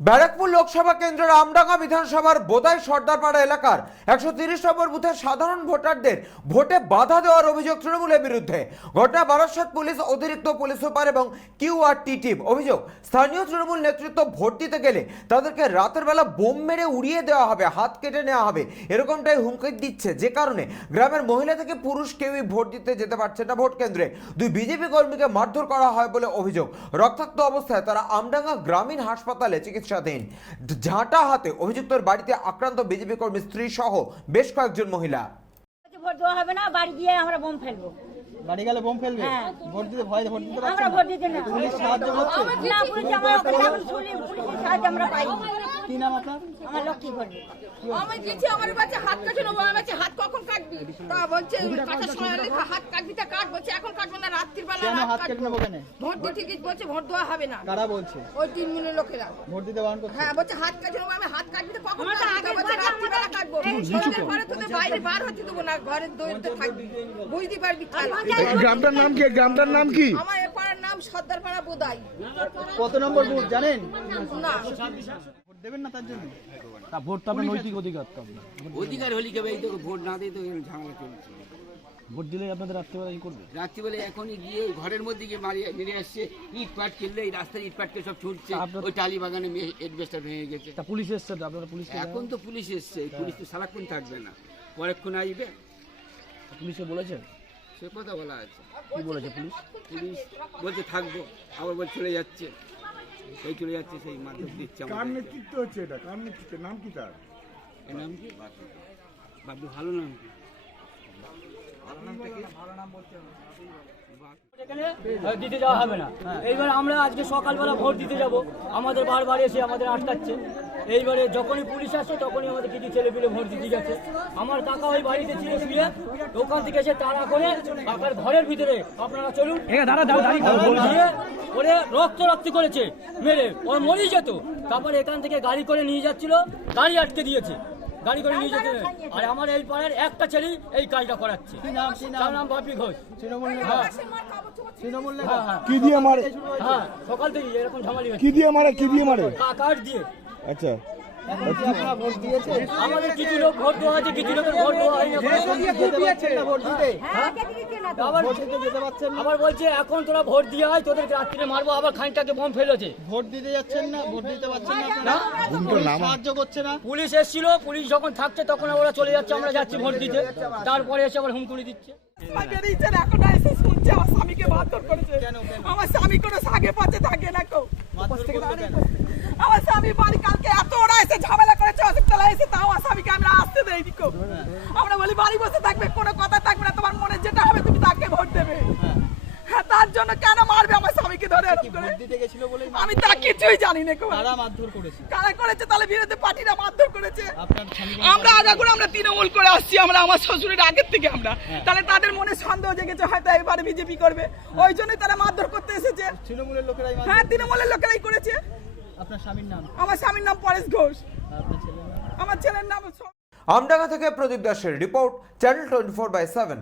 ব্যারাকপুর লোকসভা কেন্দ্রের আমডাঙ্গা বিধানসভার বোদাই সর্দারপাড়া এলাকার একশো তিরিশ নম্বর বুথের সাধারণ ভোটারদের ভোটে বাধা দেওয়ার অভিযোগ তৃণমূলের বিরুদ্ধে। ঘটনা বারাসাত পুলিশ, অতিরিক্ত পুলিশ সুপার এবং কিউআরটি টিম। অভিযোগ, স্থানীয় তৃণমূল নেতৃত্ব ভোট দিতে গেলে তাদেরকে রাতের বেলা বোম মেরে উড়িয়ে দেওয়া হবে, হাত কেটে নেওয়া হবে, এরকমটাই হুমকি দিচ্ছে। যে কারণে গ্রামের মহিলা থেকে পুরুষ কেউই ভোট দিতে যেতে পারছে না ভোট কেন্দ্রে। দুই বিজেপি কর্মীকে মারধর করা হয় বলে অভিযোগ। রক্তাক্ত অবস্থায় তারা আমডাঙ্গা গ্রামীণ হাসপাতালে চিকিৎসাধীন ঝাঁটা হাতে অভিযুক্তর বাড়িতে আক্রান্ত বিজেপি কর্মী স্ত্রী সহ বেশ কয়েকজন মহিলা। ভোট দেওয়া হবে না বাড়ি গিয়ে আমরা বোম ফেলব। বাড়ি গেলে বোম ফেলবে? হ্যাঁ। ভোট দিতে ভয় ভোট দিতে পারছেন আমরা ভোট দিতে না। পুলিশ সাহায্য করছে? না পুলিশ আমরা এখন শুনি পুলিশের সাহায্য আমরা পাইনি কি নাম আপনার? আমার লক্ষ্মী করবে আমি গেছি আমার বাচ্চা হাত আমার বাচ্চা হাত কখন কাটবি? তা বলছে কাটার সময় হলে হাত কাটবি তা কাট বলছে এখন কাটবো না কেন রাত হাত কেটে কাটবো নেব কেন? ভোট দিতে গিয়ে বলছে ভোট দেওয়া হবে না। কারা বলছে? ওই তিন মিনিট লোকেরা। ভোট দিতে বারণ করছে? হ্যাঁ বলছে হাত কাটে নেব আমি হাত কাটবি কখন আমরা তো কাটবি? তা আগের বলছে রাত্রিবেলা কাটবো। সন্ধ্যের তোদের বাইরে বার হতে দেবো না ঘরের থাকবি বুঝতে পারবি গ্রামটার নাম কি? গ্রামটার নাম কি? আমার এ পাড়ার নাম সর্দারপাড়া বোদাই। কত নম্বর বুথ জানেন? না। দেবেন না তার জন্য? তা ভোট তো আপনার নৈতিক অধিকার তো আপনার অধিকার হলি কেবে এই তো ভোট না দিয়ে তো এরকম ঝামেলা চলছে। ভোট দিলে আপনাদের রাত্রেবেলা কি করবে? রাত্রিবেলা এখনই গিয়ে ঘরের মধ্যে গিয়ে মারিয়ে মেরে আসছে। ইট পাট খেললে এই রাস্তায় ইট পাটকে সব ছুটছে। আপনার- ওই টালি বাগানে এডভেস্টার ভেঙে গেছে। তা পুলিশ এসছে তো? আপনারা পুলিশ এখন তো পুলিশ এসছে। পুলিশ তো সারাক্ষণ থাকবে না। পরেক্ষণ আসবে। পুলিশে বলেছেন? সে কথা বলা আছে। কি বলেছে পুলিশ? পুলিশ বলছে থাকব। আবার বল চলে যাচ্ছে। এই চলে যাচ্ছে সেই মাধ্যম দিচ্ছে কার নেতৃত্ব হচ্ছে এটা? কার নেতৃত্ব? নাম কি তার? এর নাম কি? বাবু ভালো নাম কি? দিতে যাওয়া হবে না। এইবার আমরা আজকে সকালবেলা ভোট দিতে যাব। আমাদের বারবার এসে আমাদের আটকাচ্ছে। এইবারে যখনই পুলিশ আসছে তখনই আমাদের কিছু ছেলে পেলে ভোট দিতে গেছে আমার কাকা ওই বাড়িতে ছিল শুয়ে ওখান থেকে এসে তাড়া করে কাকার ঘরের ভিতরে আপনারা চলুন। দিয়ে ওরে রক্ত রক্ত করেছে মেরে ওর মরেই যেত তারপরে এখান থেকে গাড়ি করে নিয়ে যাচ্ছিল গাড়ি আটকে দিয়েছে। গাড়ি করে নিয়ে যেতে আর আমার এই পাড়ার একটা ছেলে এই কাজটা করাচ্ছে। তার নাম বাপি ঘোষ। তৃণমূল হ্যাঁ। হ্যাঁ হ্যাঁ। কি দিয়ে মারে? হ্যাঁ সকাল থেকে এরকম ঝামালি কি দিয়ে মারে? কি দিয়ে মারে? কাঠ দিয়ে। আচ্ছা। আমাদের কিছু লোক ভোট দেওয়া আছে কিছু লোকের ভোট দেওয়া হয় না যেতে পারছেন না ভোট দিতে। হ্যাঁ কে দিচ্ছে না? তো আবার বলছে এখন তোরা ভোট দিয়ে হয় তোদেরকে রাত্রিরে মারবো আবার খানটাকে বোম ফেলেছে। ভোট দিতে যাচ্ছেন না ভোট দিতে পারছেন না সাহায্য করছে না? পুলিশ এসেছিল পুলিশ যখন থাকছে তখন ওরা চলে যাচ্ছে আমরা যাচ্ছি ভোট দিতে। তারপরে এসে আবার হুমকুড়ি দিচ্ছে। এখন এসে শুনছে আমার স্বামীকে মারধর করেছে। আমার স্বামী কোনো সাগে পাচ্ছে থাকে না কেউ। আমার স্বামী বাড়ি কালকে এত ওরা এসে ঝামেলা করেছে অসুখতলা এসে তাও আমার আমরা আসতে দেয়নি কেউ আমরা বলি বাড়ি বসে থাকবে কোনো কথা থাকবে না তোমার মনে যেটা হবে তুমি তাকে ভোট দেবে। হ্যাঁ তার জন্য কেন মারবে আমার স্বামীকে ধরে এরকম করে? ভোট দিতে গেছিল বলেই আমি তা কিছুই জানি না কারা মারধর করেছে? কারা করেছে তাহলে বিরোধী পার্টিরা মারধর করেছে? আমরা আগাগুলো আমরা তৃণমূল করে আসছি আমরা আমার শ্বশুরের আগের থেকে আমরা। তাহলে তাদের মনে সন্দেহ জেগেছে হয়তো এবারে বিজেপি করবে। ওই জন্যই তারা মারধর করতে এসেছে। তৃণমূলের লোকেরাই হ্যাঁ তৃণমূলের লোকেরাই করেছে। আপনার স্বামীর নাম? আমার স্বামীর নাম পরেশ ঘোষ। আমার ছেলের নাম? আমার ছেলের নাম আমডাঙ্গা থেকে প্রদীপ দাসের report channel twenty four by seven